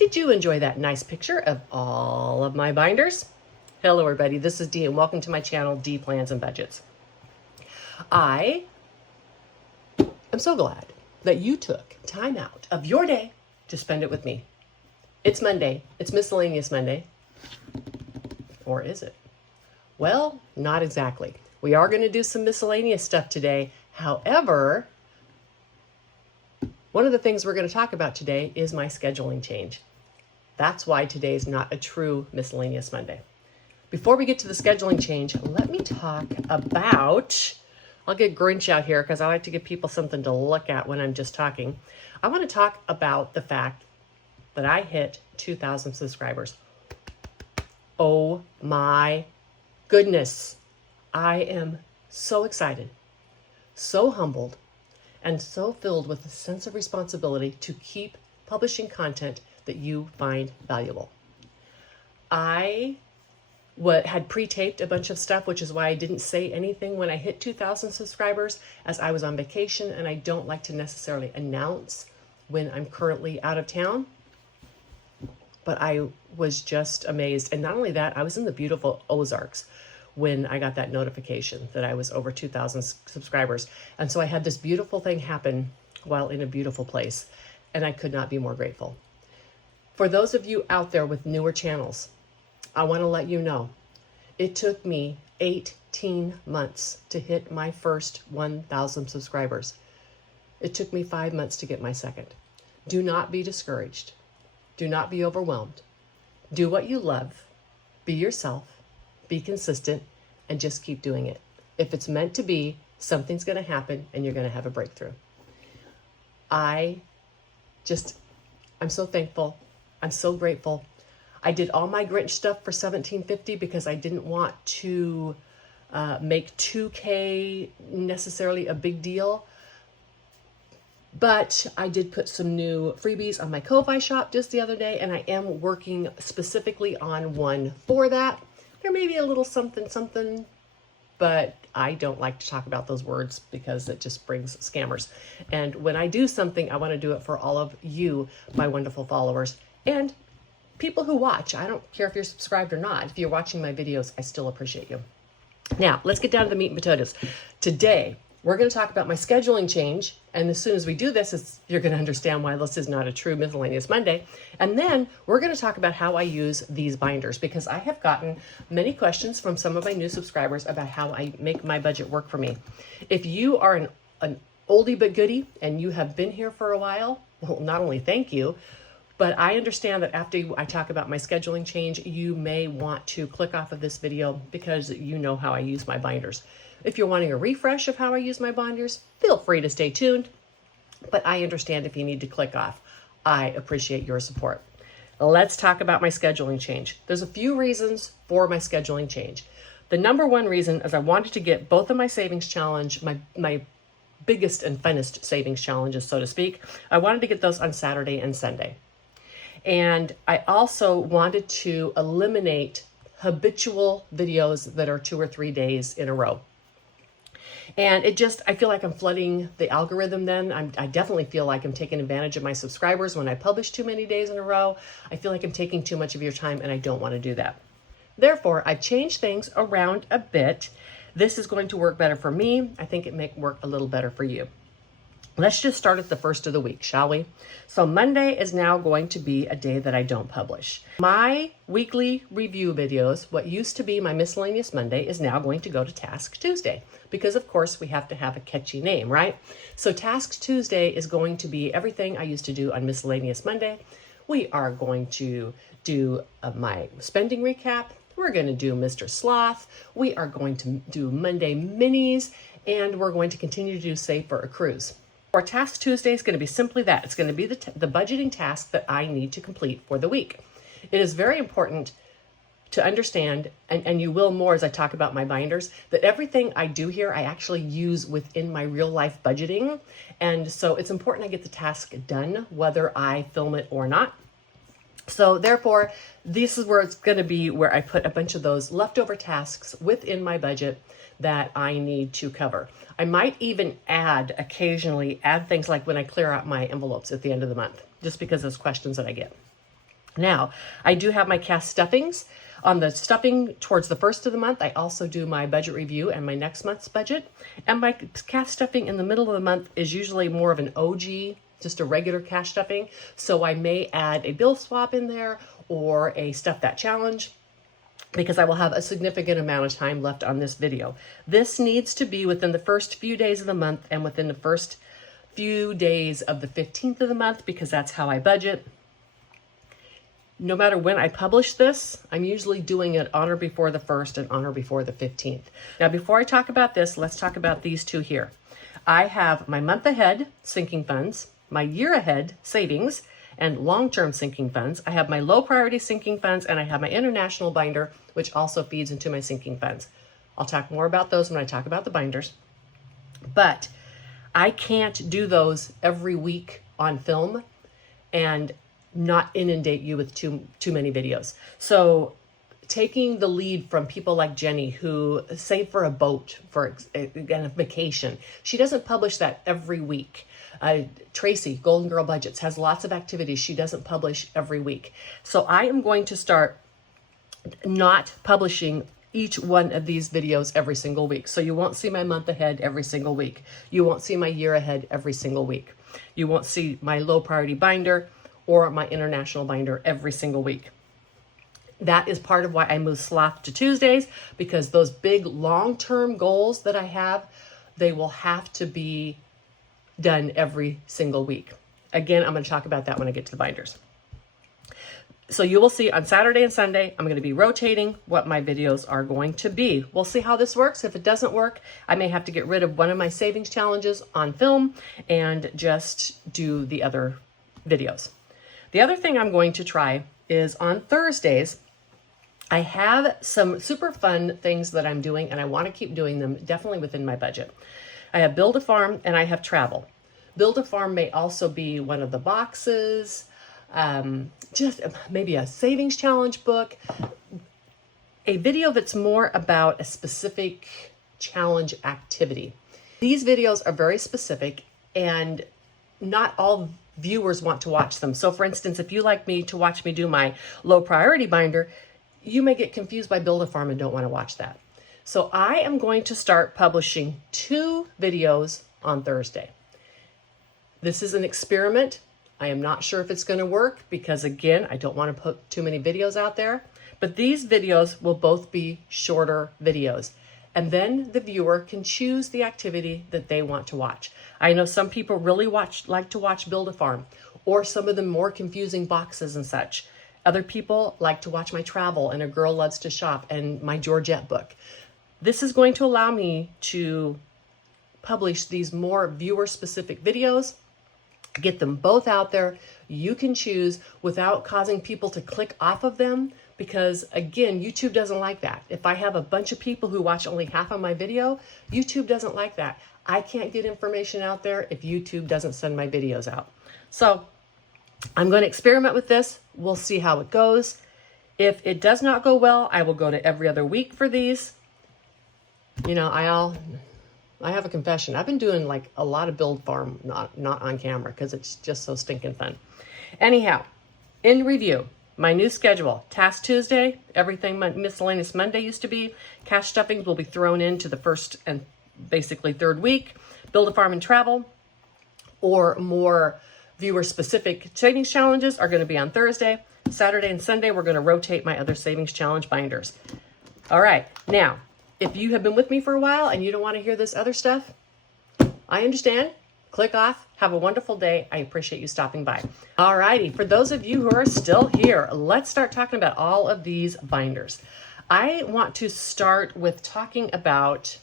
Did you enjoy that nice picture of all of my binders? Hello everybody, this is Dee and welcome to my channel, Dee Plans and Budgets. I am so glad that you took time out of your day to spend it with me. It's Monday, it's Miscellaneous Monday. Or is it? Well, not exactly. We are going to do some miscellaneous stuff today. However, one of the things we're going to talk about today is my scheduling change. That's why today's not a true Miscellaneous Monday. Before we get to the scheduling change, let me talk about, I'll get Grinch out here because I like to give people something to look at when I'm just talking. I want to talk about the fact that I hit 2,000 subscribers. Oh my goodness. I am so excited, so humbled, and so filled with a sense of responsibility to keep publishing content that you find valuable. I had pre-taped a bunch of stuff, which is why I didn't say anything when I hit 2,000 subscribers, as I was on vacation and I don't like to necessarily announce when I'm currently out of town. But I was just amazed. And not only that, I was in the beautiful Ozarks when I got that notification that I was over 2,000 subscribers. And so I had this beautiful thing happen while in a beautiful place, and I could not be more grateful. For those of you out there with newer channels, I want to let you know, it took me 18 months to hit my first 1,000 subscribers. It took me 5 months to get my second. Do not be discouraged. Do not be overwhelmed. Do what you love. Be yourself. Be consistent, and just keep doing it. If it's meant to be, something's going to happen and you're going to have a breakthrough. I'm so thankful. I'm so grateful. I did all my Grinch stuff for $17.50 because I didn't want to make 2K necessarily a big deal. But I did put some new freebies on my Ko-Fi shop just the other day, and I am working specifically on one for that. There may be a little something, but I don't like to talk about those words because it just brings scammers. And when I do something, I want to do it for all of you, my wonderful followers, and people who watch. I don't care if you're subscribed or not. If you're watching my videos, I still appreciate you. Now, let's get down to the meat and potatoes. Today, we're going to talk about my scheduling change. And as soon as we do this, you're going to understand why this is not a true Miscellaneous Monday. And then we're going to talk about how I use these binders, because I have gotten many questions from some of my new subscribers about how I make my budget work for me. If you are an oldie but goodie and you have been here for a while, well, not only thank you, but I understand that after I talk about my scheduling change, you may want to click off of this video because you know how I use my binders. If you're wanting a refresh of how I use my binders, feel free to stay tuned, but I understand if you need to click off. I appreciate your support. Let's talk about my scheduling change. There's a few reasons for my scheduling change. The number one reason is I wanted to get both of my savings challenge, my biggest and funnest savings challenges, so to speak. I wanted to get those on Saturday and Sunday. And I also wanted to eliminate habitual videos that are 2 or 3 days in a row. And I feel like I'm flooding the algorithm then. I definitely feel like I'm taking advantage of my subscribers when I publish too many days in a row. I feel like I'm taking too much of your time, and I don't want to do that. Therefore, I've changed things around a bit. This is going to work better for me. I think it may work a little better for you. Let's just start at the first of the week, shall we? So Monday is now going to be a day that I don't publish. My weekly review videos, what used to be my Miscellaneous Monday, is now going to go to Task Tuesday, because of course we have to have a catchy name, right? So Task Tuesday is going to be everything I used to do on Miscellaneous Monday. We are going to do my spending recap. We're going to do Mr. Sloth. We are going to do Monday minis, and we're going to continue to do Save for a Cruise. Our Task Tuesday is going to be simply that. It's going to be the budgeting task that I need to complete for the week. It is very important to understand, and you will more as I talk about my binders, that everything I do here, I actually use within my real life budgeting. And so it's important I get the task done, whether I film it or not. So therefore, this is where it's going to be where I put a bunch of those leftover tasks within my budget that I need to cover. I might even occasionally add things like when I clear out my envelopes at the end of the month, just because there's questions that I get. Now, I do have my cast stuffings. On the stuffing towards the first of the month, I also do my budget review and my next month's budget. And my cast stuffing in the middle of the month is usually more of an OG, just a regular cash stuffing. So I may add a bill swap in there or a Stuff That Challenge, because I will have a significant amount of time left on this video. This needs to be within the first few days of the month and within the first few days of the 15th of the month, because that's how I budget. No matter when I publish this, I'm usually doing it on or before the 1st and on or before the 15th. Now, before I talk about this, let's talk about these two here. I have my month ahead sinking funds, my year ahead savings, and long-term sinking funds. I have my low priority sinking funds, and I have my international binder, which also feeds into my sinking funds. I'll talk more about those when I talk about the binders. But I can't do those every week on film and not inundate you with too many videos. So taking the lead from people like Jenny, who save for a boat, for a vacation, she doesn't publish that every week. Tracy, Golden Girl Budgets, has lots of activities she doesn't publish every week. So I am going to start not publishing each one of these videos every single week. So you won't see my month ahead every single week. You won't see my year ahead every single week. You won't see my low priority binder or my international binder every single week. That is part of why I moved Sloth to Tuesdays, because those big long-term goals that I have, they will have to be done every single week. Again, I'm going to talk about that when I get to the binders. So you will see on Saturday and Sunday, I'm going to be rotating what my videos are going to be. We'll see how this works. If it doesn't work, I may have to get rid of one of my savings challenges on film and just do the other videos. The other thing I'm going to try is on Thursdays, I have some super fun things that I'm doing, and I want to keep doing them definitely within my budget. I have Build a Farm and I have Travel. Build a Farm may also be one of the boxes, just maybe a savings challenge book, a video that's more about a specific challenge activity. These videos are very specific, and not all viewers want to watch them. So for instance, if you like me to watch me do my low priority binder, you may get confused by Build a Farm and don't want to watch that. So I am going to start publishing 2 videos on Thursday. This is an experiment. I am not sure if it's going to work because, again, I don't want to put too many videos out there. But these videos will both be shorter videos. And then the viewer can choose the activity that they want to watch. I know some people really like to watch Build a Farm, or some of the more confusing boxes and such. Other people like to watch my travel and A Girl Loves to Shop and my Georgette book. This is going to allow me to publish these more viewer-specific videos, get them both out there. You can choose without causing people to click off of them, because again, YouTube doesn't like that. If I have a bunch of people who watch only half of my video, YouTube doesn't like that. I can't get information out there if YouTube doesn't send my videos out. So I'm going to experiment with this. We'll see how it goes. If it does not go well, I will go to every other week for these. You know, I have a confession. I've been doing like a lot of Build Farm, not on camera, because it's just so stinking fun. Anyhow, in review, my new schedule: Task Tuesday, everything Miscellaneous Monday used to be. Cash stuffings will be thrown into the first and basically third week. Build a Farm and Travel, or more viewer-specific savings challenges, are going to be on Thursday. Saturday and Sunday, we're going to rotate my other savings challenge binders. All right, now, if you have been with me for a while and you don't want to hear this other stuff, I understand. Click off. Have a wonderful day. I appreciate you stopping by. All righty, for those of you who are still here, let's start talking about all of these binders. I want to start with talking about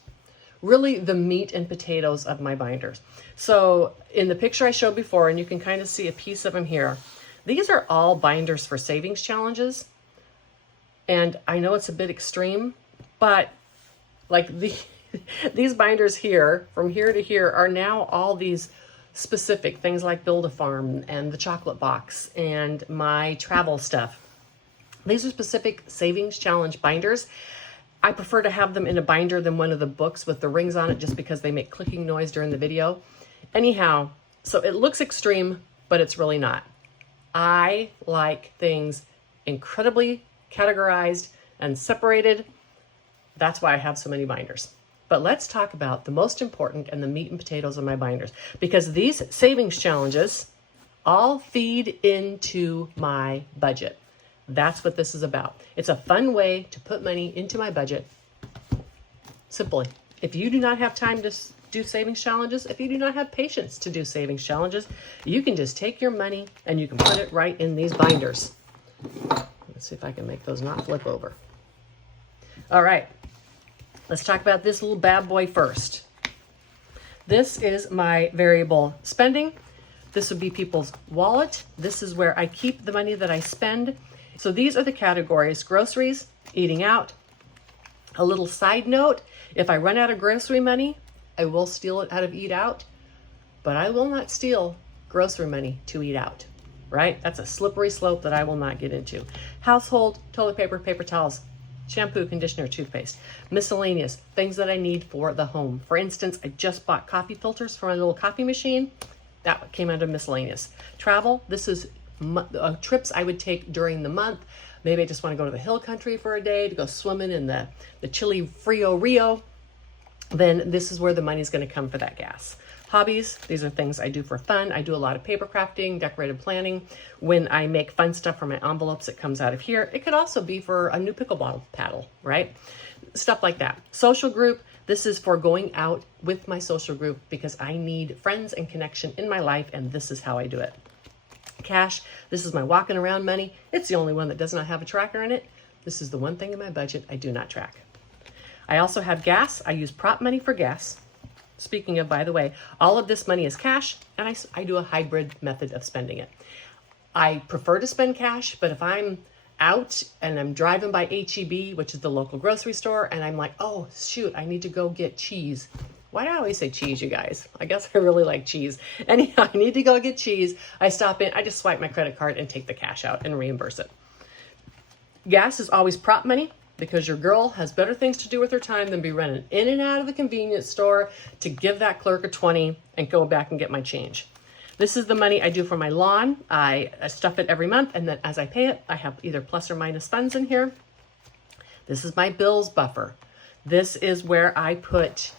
really the meat and potatoes of my binders. So in the picture I showed before, and you can kind of see a piece of them here, these are all binders for savings challenges. And I know it's a bit extreme, but like these binders here, from here to here, are now all these specific things like Build a Farm and the chocolate box and my travel stuff. These are specific savings challenge binders. I prefer to have them in a binder than one of the books with the rings on it, just because they make clicking noise during the video. Anyhow, so it looks extreme, but it's really not. I like things incredibly categorized and separated. That's why I have so many binders. But let's talk about the most important and the meat and potatoes of my binders, because these savings challenges all feed into my budget. That's what this is about. It's a fun way to put money into my budget. Simply, if you do not have time to do savings challenges, if you do not have patience to do savings challenges, you can just take your money and you can put it right in these binders. Let's see if I can make those not flip over. All right. Let's talk about this little bad boy first. This is my variable spending. This would be people's wallet. This is where I keep the money that I spend. So these are the categories: groceries, eating out. A little side note, if I run out of grocery money, I will steal it out of eat out, but I will not steal grocery money to eat out, right? That's a slippery slope that I will not get into. Household, toilet paper, paper towels, shampoo, conditioner, toothpaste. Miscellaneous, things that I need for the home. For instance, I just bought coffee filters for my little coffee machine. That came out of miscellaneous. Travel, this is trips I would take during the month. Maybe I just want to go to the hill country for a day to go swimming in the chilly Frio Rio. Then this is where the money's going to come for that gas. Hobbies, these are things I do for fun. I do a lot of paper crafting, decorative planning. When I make fun stuff for my envelopes, it comes out of here. It could also be for a new pickleball paddle, right? Stuff like that. Social group, this is for going out with my social group because I need friends and connection in my life, and this is how I do it. Cash, this is my walking around money. It's the only one that does not have a tracker in it. This is the one thing in my budget I do not track. I also have gas. I use prop money for gas. Speaking of, by the way, all of this money is cash, and I do a hybrid method of spending it. I prefer to spend cash, but if I'm out and I'm driving by HEB, which is the local grocery store, and I'm like, oh, shoot, I need to go get cheese. Why do I always say cheese, you guys? I guess I really like cheese. Anyhow, I need to go get cheese. I stop in, I just swipe my credit card and take the cash out and reimburse it. Gas is always prop money, because your girl has better things to do with her time than be running in and out of the convenience store to give that clerk a 20 and go back and get my change. This is the money I do for my lawn. I stuff it every month, and then as I pay it, I have either plus or minus funds in here. This is my bills buffer. This is where I put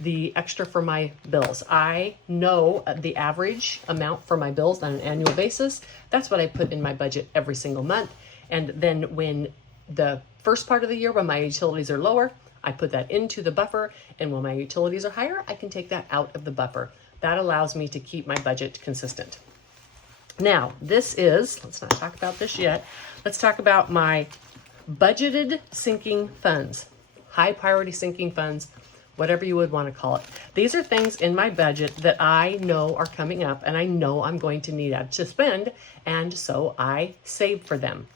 the extra for my bills. I know the average amount for my bills on an annual basis. That's what I put in my budget every single month. And then when the first part of the year, when my utilities are lower, I put that into the buffer, and when my utilities are higher, I can take that out of the buffer. That allows me to keep my budget consistent. Now, this is, let's not talk about this yet. Let's talk about my budgeted sinking funds, high priority sinking funds, whatever you would want to call it. These are things in my budget that I know are coming up and I know I'm going to need to spend, and so I save for them.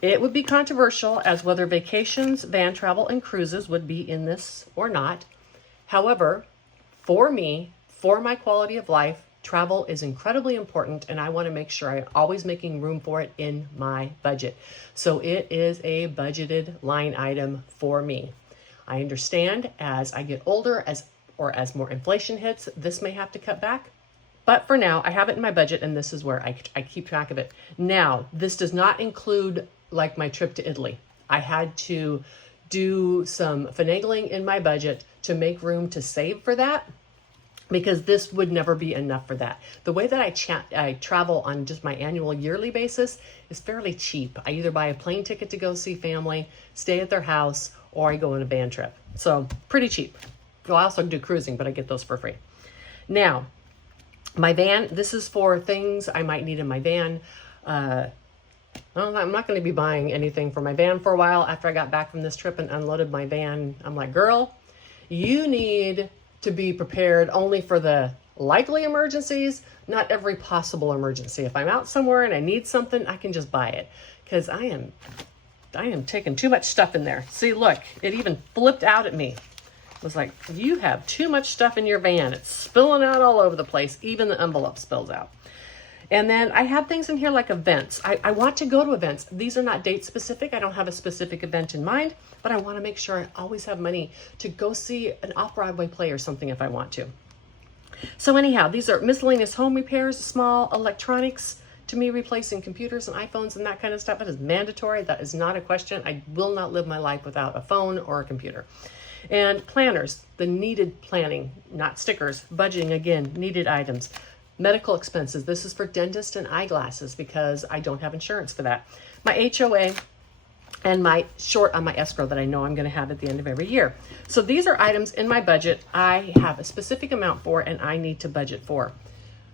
It would be controversial as whether vacations, van travel, and cruises would be in this or not. However, for me, for my quality of life, travel is incredibly important, and I want to make sure I'm always making room for it in my budget. So it is a budgeted line item for me. I understand as I get older, as more inflation hits, this may have to cut back. But for now, I have it in my budget, and this is where I keep track of it. Now, this does not include like my trip to Italy. I had to do some finagling in my budget to make room to save for that, because this would never be enough for that. The way that I travel on just my annual yearly basis is fairly cheap. I either buy a plane ticket to go see family, stay at their house, or I go on a van trip. So pretty cheap. Well, I also do cruising, but I get those for free. Now, my van, this is for things I might need in my van. Well, I'm not going to be buying anything for my van for a while. After I got back from this trip and unloaded my van, I'm like, girl, you need to be prepared only for the likely emergencies, not every possible emergency. If I'm out somewhere and I need something, I can just buy it, because I am taking too much stuff in there. See, look, it even flipped out at me. It was like, you have too much stuff in your van. It's spilling out all over the place. Even the envelope spills out. And then I have things in here like events. I want to go to events. These are not date specific. I don't have a specific event in mind, but I want to make sure I always have money to go see an off-Broadway play or something if I want to. So anyhow, these are miscellaneous home repairs, small electronics, to me replacing computers and iPhones and that kind of stuff. It is mandatory. That is not a question. I will not live my life without a phone or a computer. And planners, the needed planning, not stickers. Budgeting, again, needed items. Medical expenses. This is for dentist and eyeglasses because I don't have insurance for that. My HOA and my short on my escrow that I know I'm going to have at the end of every year. So these are items in my budget I have a specific amount for and I need to budget for.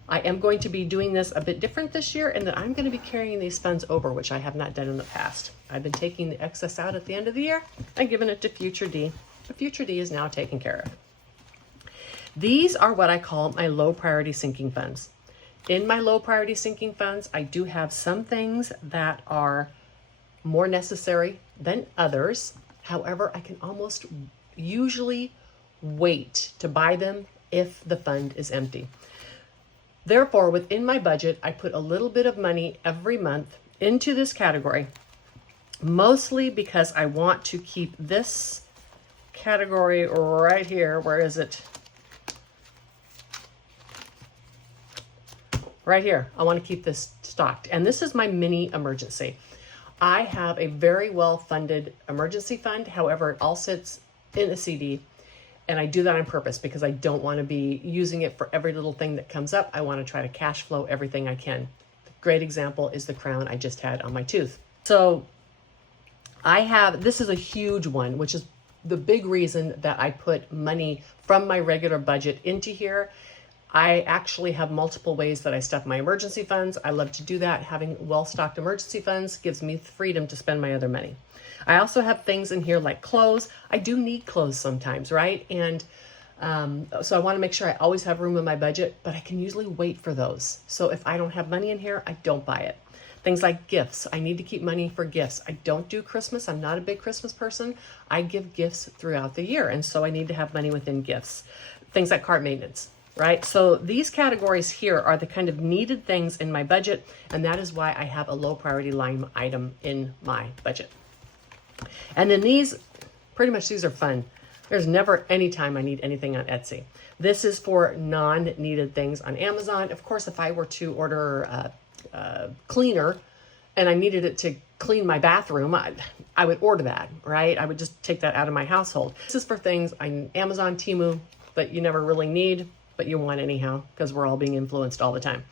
I am going to be doing this a bit different this year in that I'm going to be carrying these funds over, which I have not done in the past. I've been taking the excess out at the end of the year and giving it to future D. The future D is now taken care of. These are what I call my low priority sinking funds. In my low priority sinking funds, I do have some things that are more necessary than others. However, I can almost usually wait to buy them if the fund is empty. Therefore, within my budget, I put a little bit of money every month into this category, mostly because I want to keep this category right here. Where is it? Right here. I want to keep this stocked. And this is my mini emergency. I have a very well-funded emergency fund. However, it all sits in a CD. And I do that on purpose because I don't want to be using it for every little thing that comes up. I want to try to cash flow everything I can. A great example is the crown I just had on my tooth. So this is a huge one, which is the big reason that I put money from my regular budget into here. I actually have multiple ways that I stuff my emergency funds. I love to do that. Having well-stocked emergency funds gives me freedom to spend my other money. I also have things in here like clothes. I do need clothes sometimes, right? And so I want to make sure I always have room in my budget, but I can usually wait for those. So if I don't have money in here, I don't buy it. Things like gifts. I need to keep money for gifts. I don't do Christmas. I'm not a big Christmas person. I give gifts throughout the year, and so I need to have money within gifts. Things like car maintenance, right? So these categories here are the kind of needed things in my budget, and that is why I have a low priority line item in my budget. And then these are fun. There's never any time I need anything on Etsy. This is for non-needed things on Amazon. Of course, if I were to order a cleaner and I needed it to clean my bathroom, I would order that, right? I would just take that out of my household. This is for things on Amazon, Temu, that you never really need, but you want anyhow, because we're all being influenced all the time.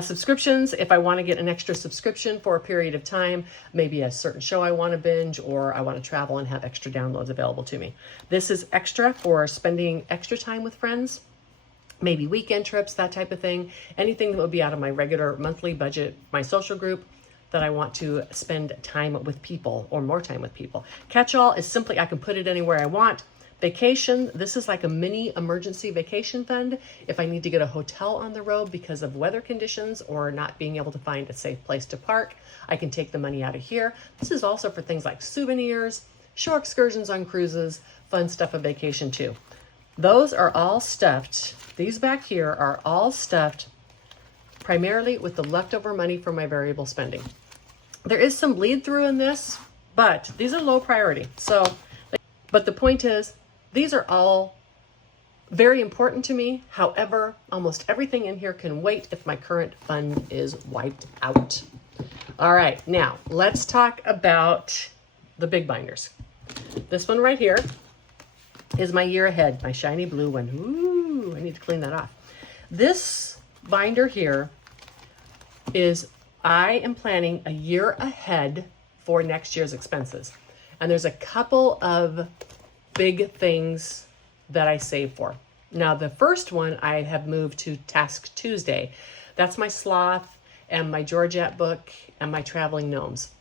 Subscriptions, if I want to get an extra subscription for a period of time, maybe a certain show I want to binge, or I want to travel and have extra downloads available to me. This is extra for spending extra time with friends, maybe weekend trips, that type of thing. Anything that would be out of my regular monthly budget, my social group, that I want to spend time with people or more time with people. Catch-all is simply I can put it anywhere I want. Vacation, this is like a mini emergency vacation fund. If I need to get a hotel on the road because of weather conditions or not being able to find a safe place to park, I can take the money out of here. This is also for things like souvenirs, shore excursions on cruises, fun stuff of vacation too. Those are all stuffed. These back here are all stuffed primarily with the leftover money from my variable spending. There is some bleed through in this, but these are low priority. But the point is, these are all very important to me. However, almost everything in here can wait if my current fund is wiped out. All right, now let's talk about the big binders. This one right here is my year ahead, my shiny blue one. Ooh, I need to clean that off. This binder here is, I am planning a year ahead for next year's expenses. And there's a couple of big things that I save for. Now, the first one I have moved to Task Tuesday. That's my sloth and my Georgette book and my traveling gnomes.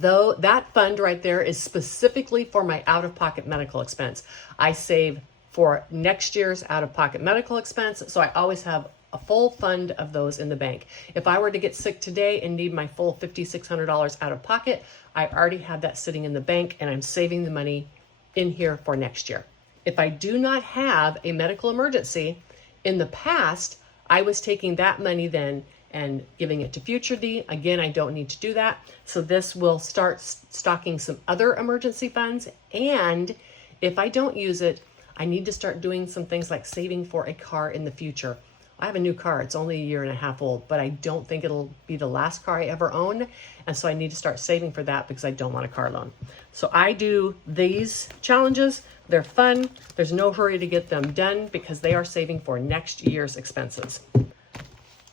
Though that fund right there is specifically for my out-of-pocket medical expense. I save for next year's out-of-pocket medical expense, so I always have a full fund of those in the bank. If I were to get sick today and need my full $5,600 out of pocket, I already have that sitting in the bank and I'm saving the money in here for next year. If I do not have a medical emergency, in the past, I was taking that money then and giving it to Future D. Again, I don't need to do that. So this will start stocking some other emergency funds. And if I don't use it, I need to start doing some things like saving for a car in the future. I have a new car. It's only 1.5 years old, but I don't think it'll be the last car I ever own. And so I need to start saving for that because I don't want a car loan. So I do these challenges. They're fun. There's no hurry to get them done because they are saving for next year's expenses.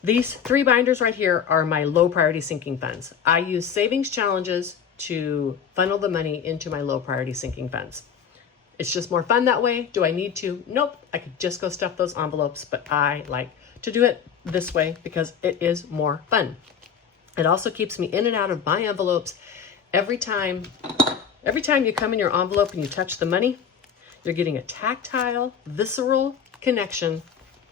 These 3 binders right here are my low priority sinking funds. I use savings challenges to funnel the money into my low priority sinking funds. It's just more fun that way. Do I need to? Nope. I could just go stuff those envelopes, but I like to do it this way because it is more fun. It also keeps me in and out of my envelopes. Every time you come in your envelope and you touch the money, you're getting a tactile, visceral connection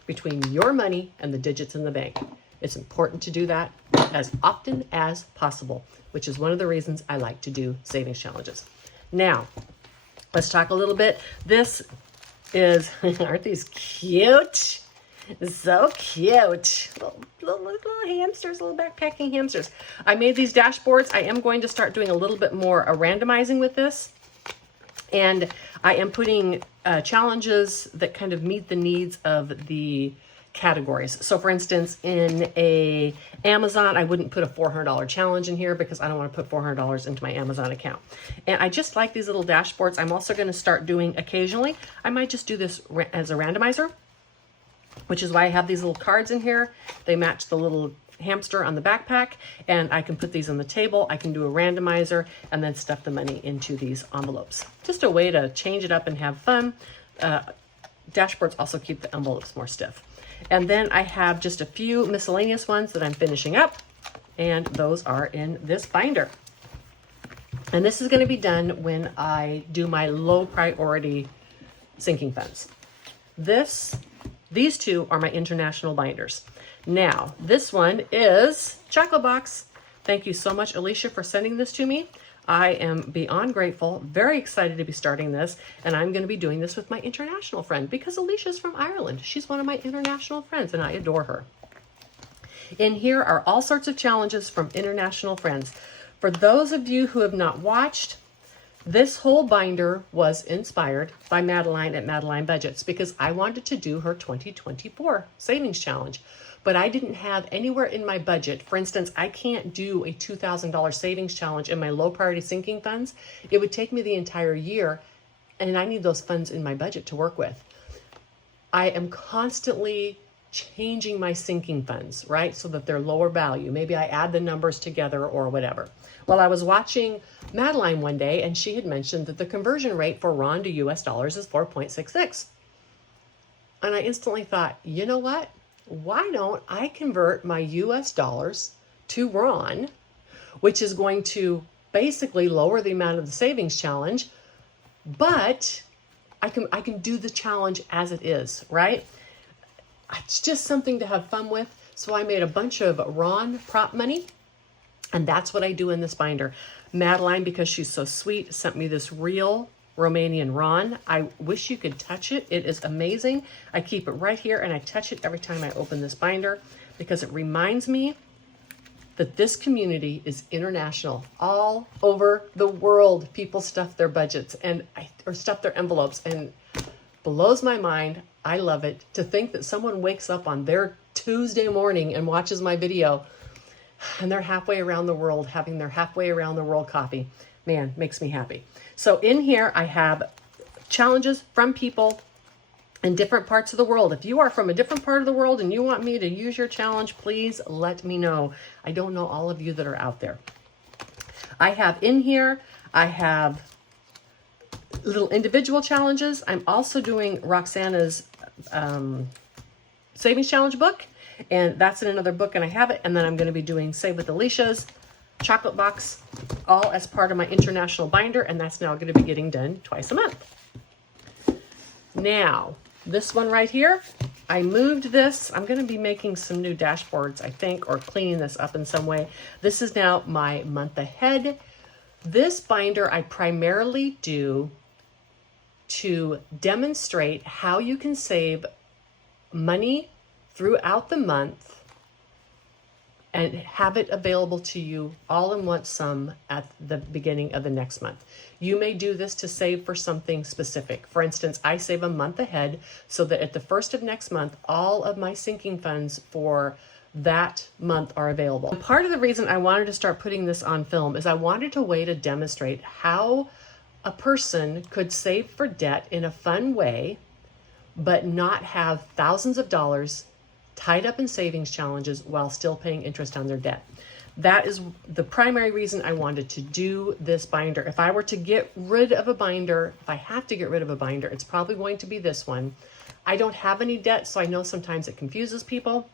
between your money and the digits in the bank. It's important to do that as often as possible, which is one of the reasons I like to do savings challenges. Now, let's talk a little bit. This is, aren't these cute? So cute. Little hamsters, little backpacking hamsters. I made these dashboards. I am going to start doing a little bit more randomizing with this. And I am putting challenges that kind of meet the needs of the categories. So for instance, in a Amazon, I wouldn't put a $400 challenge in here because I don't want to put $400 into my Amazon account. And I just like these little dashboards. I'm also going to start doing occasionally. I might just do this as a randomizer, which is why I have these little cards in here. They match the little hamster on the backpack, and I can put these on the table. I can do a randomizer and then stuff the money into these envelopes. Just a way to change it up and have fun. Dashboards also keep the envelopes more stiff. And then I have just a few miscellaneous ones that I'm finishing up, and those are in this binder. And this is going to be done when I do my low priority sinking funds. These 2 are my international binders. Now, this one is Chocolate Box. Thank you so much, Alicia, for sending this to me. I am beyond grateful, very excited to be starting this, and I'm going to be doing this with my international friend because Alicia's from Ireland. She's one of my international friends, and I adore her. In here are all sorts of challenges from international friends. For those of you who have not watched, this whole binder was inspired by Madeline at Madeline Budgets because I wanted to do her 2024 savings challenge, but I didn't have anywhere in my budget. For instance, I can't do a $2,000 savings challenge in my low priority sinking funds. It would take me the entire year, and I need those funds in my budget to work with. I am constantly changing my sinking funds, right? So that they're lower value. Maybe I add the numbers together or whatever. Well, I was watching Madeline one day, and she had mentioned that the conversion rate for RON to US dollars is 4.66. And I instantly thought, you know what? Why don't I convert my US dollars to RON, which is going to basically lower the amount of the savings challenge, but I can do the challenge as it is, right? It's just something to have fun with. So I made a bunch of RON prop money, and that's what I do in this binder. Madeline, because she's so sweet, sent me this real Romanian RON. I wish you could touch it. It is amazing. I keep it right here, and I touch it every time I open this binder because it reminds me that this community is international. All over the world, people stuff their budgets or stuff their envelopes, and blows my mind. I love it to think that someone wakes up on their Tuesday morning and watches my video, and they're halfway around the world having their halfway around the world coffee. Man, makes me happy. So in here, I have challenges from people in different parts of the world. If you are from a different part of the world and you want me to use your challenge, please let me know. I don't know all of you that are out there. I have in here, I have little individual challenges. I'm also doing Roxana's savings challenge book, and that's in another book, and I have it. And then I'm going to be doing Save with Alicia's chocolate box, all as part of my international binder, and that's now going to be getting done twice a month. Now, this one right here, I moved this. I'm going to be making some new dashboards, I think, or cleaning this up in some way. This is now my month ahead. This binder I primarily do to demonstrate how you can save money throughout the month and have it available to you all in one sum at the beginning of the next month. You may do this to save for something specific. For instance, I save a month ahead so that at the first of next month, all of my sinking funds for that month are available. And part of the reason I wanted to start putting this on film is I wanted a way to demonstrate how a person could save for debt in a fun way, but not have thousands of dollars tied up in savings challenges while still paying interest on their debt. That is the primary reason I wanted to do this binder. If I were to get rid of a binder, if I have to get rid of a binder, it's probably going to be this one. I don't have any debt, so I know sometimes it confuses people.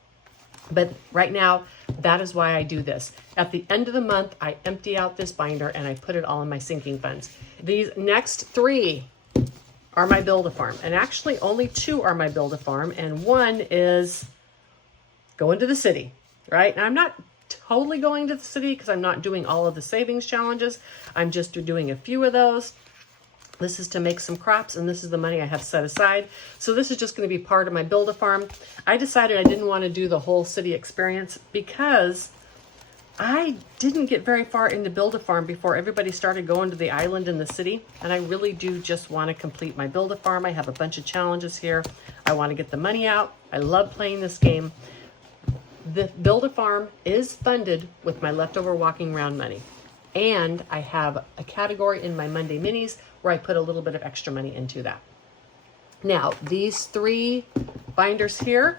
But right now, that is why I do this. At the end of the month, I empty out this binder and I put it all in my sinking funds. These next 3 are my Build-A-Farm. And actually only 2 are my Build-A-Farm. And 1 is going to the city, right? And I'm not totally going to the city because I'm not doing all of the savings challenges. I'm just doing a few of those. This is to make some crops, and this is the money I have set aside. So this is just going to be part of my Build-A-Farm. I decided I didn't want to do the whole city experience because I didn't get very far into Build-A-Farm before everybody started going to the island and the city. And I really do just want to complete my Build-A-Farm. I have a bunch of challenges here. I want to get the money out. I love playing this game. The Build-A-Farm is funded with my leftover walking around money. And I have a category in my Monday Minis where I put a little bit of extra money into that. Now, these 3 binders here,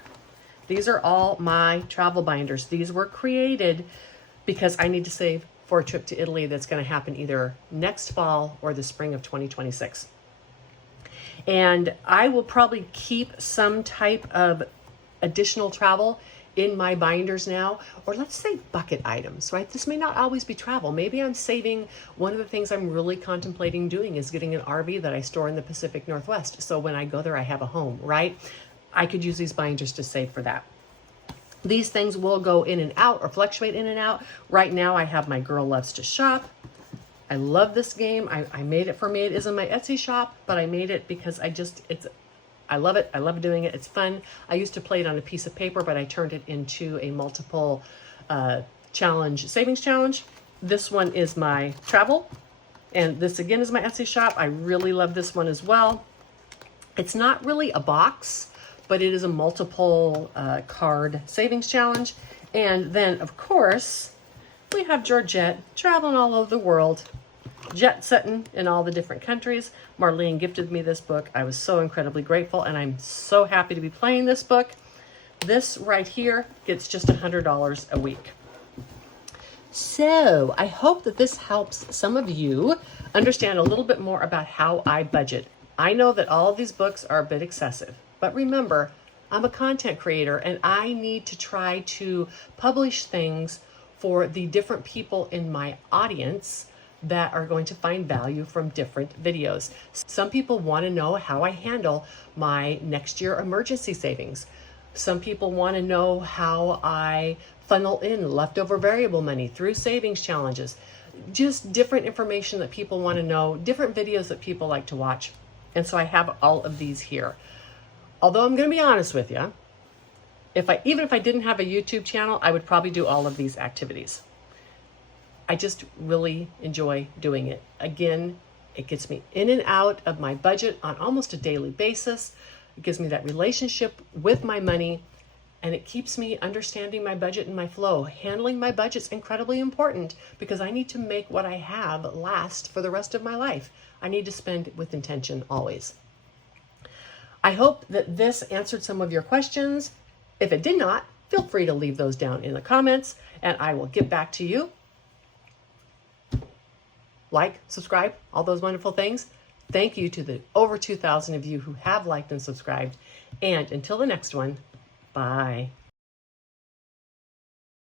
these are all my travel binders. These were created because I need to save for a trip to Italy that's going to happen either next fall or the spring of 2026. And I will probably keep some type of additional travel in my binders now, or let's say bucket items, right? This may not always be travel. Maybe I'm saving. One of the things I'm really contemplating doing is getting an RV that I store in the Pacific Northwest. So when I go there, I have a home, right? I could use these binders to save for that. These things will go in and out or fluctuate in and out. Right now I have my Girl Loves to Shop. I love this game. I made it for me. It is in my Etsy shop, but I made it because I love it. I love doing it. It's fun. I used to play it on a piece of paper, but I turned it into a multiple savings challenge. This one is my travel. And this again is my Etsy shop. I really love this one as well. It's not really a box, but it is a multiple card savings challenge. And then of course, we have Georgette traveling all over the world, jet setting in all the different countries. Marlene gifted me this book. I was so incredibly grateful, and I'm so happy to be playing this book. This right here gets just $100 a week. So I hope that this helps some of you understand a little bit more about how I budget. I know that all of these books are a bit excessive, but remember, I'm a content creator and I need to try to publish things for the different people in my audience that are going to find value from different videos. Some people want to know how I handle my next year emergency savings. Some people want to know how I funnel in leftover variable money through savings challenges. Just different information that people want to know, different videos that people like to watch. And so I have all of these here. Although I'm going to be honest with you, even if I didn't have a YouTube channel, I would probably do all of these activities. I just really enjoy doing it. Again, it gets me in and out of my budget on almost a daily basis. It gives me that relationship with my money, and it keeps me understanding my budget and my flow. Handling my budget's incredibly important because I need to make what I have last for the rest of my life. I need to spend with intention always. I hope that this answered some of your questions. If it did not, feel free to leave those down in the comments, and I will get back to you. Like, subscribe, all those wonderful things. Thank you to the over 2,000 of you who have liked and subscribed. And until the next one, bye.